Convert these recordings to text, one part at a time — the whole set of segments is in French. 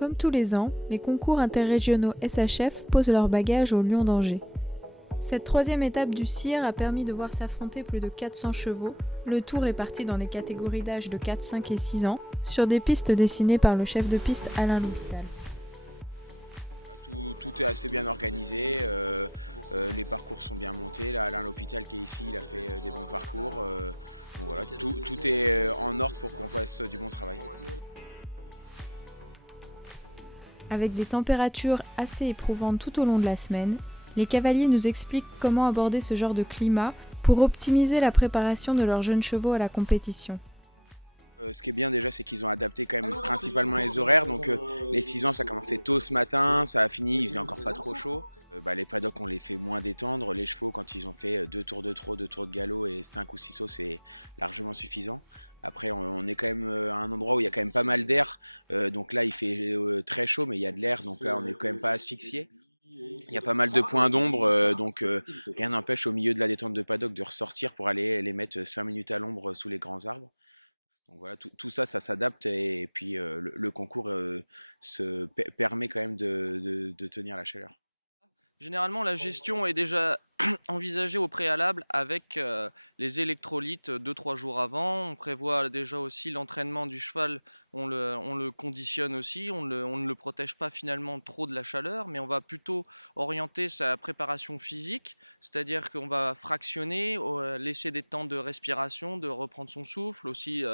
Comme tous les ans, les concours interrégionaux SHF posent leurs bagages au Lion d'Angers. Cette troisième étape du CIR a permis de voir s'affronter plus de 400 chevaux, le tout réparti dans les catégories d'âge de 4, 5 et 6 ans, sur des pistes dessinées par le chef de piste Alain L'Hôpital. Tout est assez bien organisé, les parcours sont bien montés. Là, Alain L'Hôpital qui est ici, il a fait des bons parcours. Donc voilà, tout est en ordre pour qu'on fasse du bon travail. Avec des températures assez éprouvantes tout au long de la semaine, les cavaliers nous expliquent comment aborder ce genre de climat pour optimiser la préparation de leurs jeunes chevaux à la compétition. Ce qui est bien déjà, c'est qu'ils ont adapté quand même principalement les horaires. Donc les 6 ans, ça a commencé tôt ce matin, ça a fini, il faisait encore pas trop chaud. Les paddocks, on les fait moins détendre. Les chevaux, quand ils ont fait 2 tours de trot, 2 tours de galop et 5 ou 6 sauts, c'est largement suffisant. Après, on est quand même à un endroit où il y a quand même pas mal d'air. Donc là, il fait très chaud, mais il y a de l'air. Donc là, on n'est quand même pas asphyxié. Il y a pas mal de points d'ombre, donc rien n'empêche au milieu de la détente de paddock de ressortir pour aller les mettre 5 minutes à l'ombre sous les grands arbres. Donc voilà, tout ça, ça s'adapte et puis le concours permet quand même de tenir la chaleur. Généralement, la gestion est déjà envisagée au préalable avec les électrolytes 2-3 jours avant. On prévoit déjà aussi l'entraînement du cheval, on le conditionne aussi, on ne le protège pas finalement trop de la chaleur, mais on va plutôt orienter sa préparation physique, c'est-à-dire qu'on va fractionner, laisser des temps de respiration, de reprendre son souffle, aussi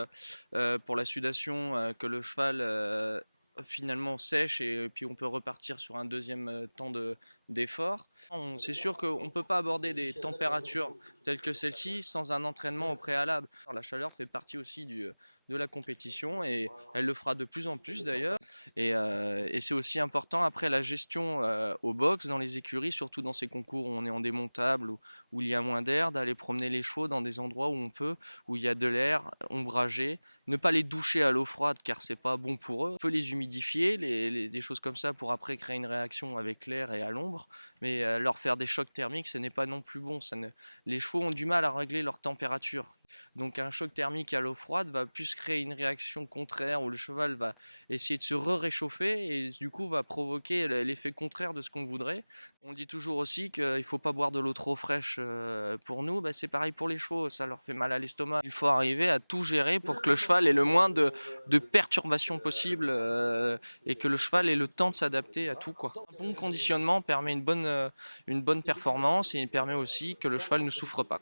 pour la sudation que le cheval finalement sèche et puis on peut repartir sur un deuxième temps d'effort. C'est sûr qu'on ne peut pas aborder des températures telles que celle-ci sans un entraînement au préalable. La chaleur fait partie aussi de la compétition et elle le fera de plus en plus d'ailleurs. Et c'est aussi important après la gestion au box, dans les écuries, surtout dans ces concours où on est en démontable, où il y a moins d'air, d'aller promener les chevaux dans des endroits où on peut, où il y a de l'air ombragé. Ne pas les doucher à l'eau froide car c'est pas bon pour eux. On peut les humidifier, des choses comme ça pour après créer une réaction avec l'air et à l'ombre. Mais leur faire des chocs thermiques, ce n'est pas non plus bon. Les chevaux ont du mal à régler leur température. Donc un choc thermique à l'eau froide va plus créer une réaction contraire où le cheval va essayer de se réchauffer et du coup va provoquer l'effet contraire de ce qu'on voudrait. On dit toujours aussi qu'il ne faut pas boire de l'eau trop fraîche pour nous, c'est pareil pour les chevaux, ça leur fait mal à l'estomac. Il faut arriver à tout gérer pour que le cheval ait le moins de perturbations possibles et que le cheval ait le temps de s'adapter à tout, quoi. Un bon conditionnement permet une bonne performance et il permet aussi que le cheval ne souffre pas.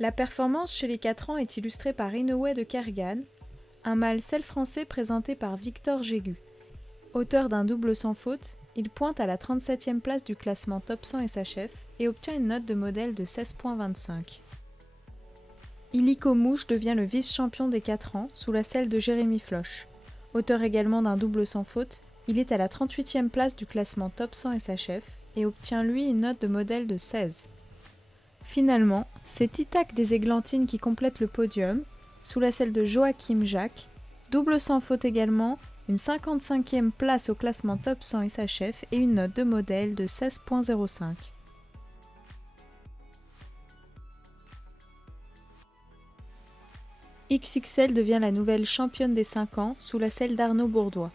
La performance chez les 4 ans est illustrée par Inoue de Kergan, un mâle selle français présenté par Victor Jégu. Auteur d'un double sans faute, il pointe à la 37e place du classement Top 100 SHF et obtient une note de modèle de 16,25. Illico Mouche devient le vice-champion des 4 ans sous la selle de Jérémy Floch. Auteur également d'un double sans faute, il est à la 38e place du classement Top 100 SHF et obtient lui une note de modèle de 16. Finalement, c'est Titac des Églantines qui complète le podium, sous la selle de Joachim Jacques, double sans faute également, une 55e place au classement Top 100 SHF et une note de modèle de 16,05. XXL devient la nouvelle championne des 5 ans sous la selle d'Arnaud Bourdois.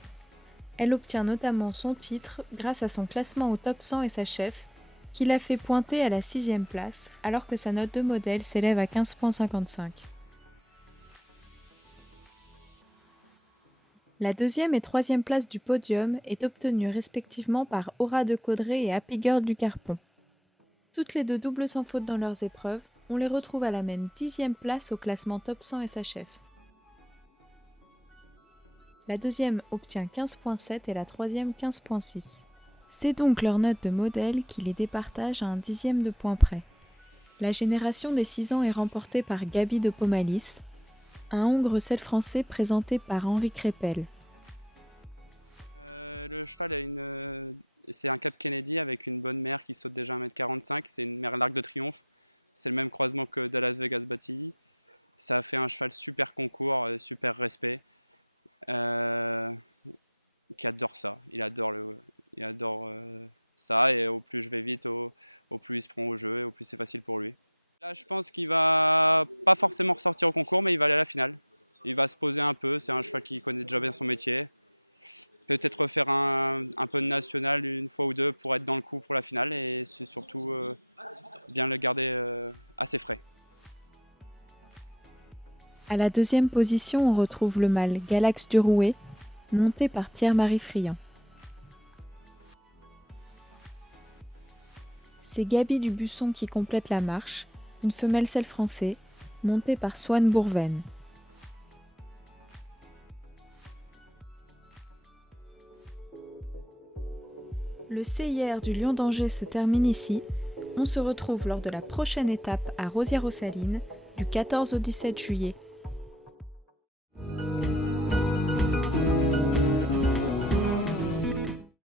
Elle obtient notamment son titre grâce à son classement au Top 100 SHF qui l'a fait pointer à la 6e place alors que sa note de modèle s'élève à 15,55. La 2e et 3e place du podium est obtenue respectivement par Aura de Caudray et Happy Girl du Carpon. Toutes les deux doubles sans faute dans leurs épreuves, on les retrouve à la même 10e place au classement Top 100 SHF. La 2e obtient 15,7 et la 3e 15,6. C'est donc leur note de modèle qui les départage à un 10e de point près. La génération des 6 ans est remportée par Gabi de Pomalis, un hongre selle français présenté par Henri Crépel. Le cheval c'est un Cap Kennedy avec une bonne mère qui saute déjà 1m45, c'est une mère l'Arc de Triomphe. C'est le même croisement que Dallas Vegas Batilly. Ça a fait un cheval super concours, super respect. Qui adore ça. Il adore ça et au plus je vais vite, au plus il se prend au jeu et au plus c'est facile pour lui. Là, je pense qu'il va pas forcément ressortir au concours, mais il va aller à la finale. Il va se poser un peu, c'est un cheval qui connaît déjà bien son métier. Peut-être refaire un peu de national une fois ou deux pour être dans le coup pour la finale, et c'est surtout bien le garder assez frais. À la deuxième position, on retrouve le mâle Galax du Rouet, monté par Pierre-Marie Friand. C'est Gaby du Busson qui complète la marche, une femelle selle français, montée par Swann Bourven. Le CIR du Lion d'Angers se termine ici. On se retrouve lors de la prochaine étape à Rosières-aux-Salines, du 14 au 17 juillet.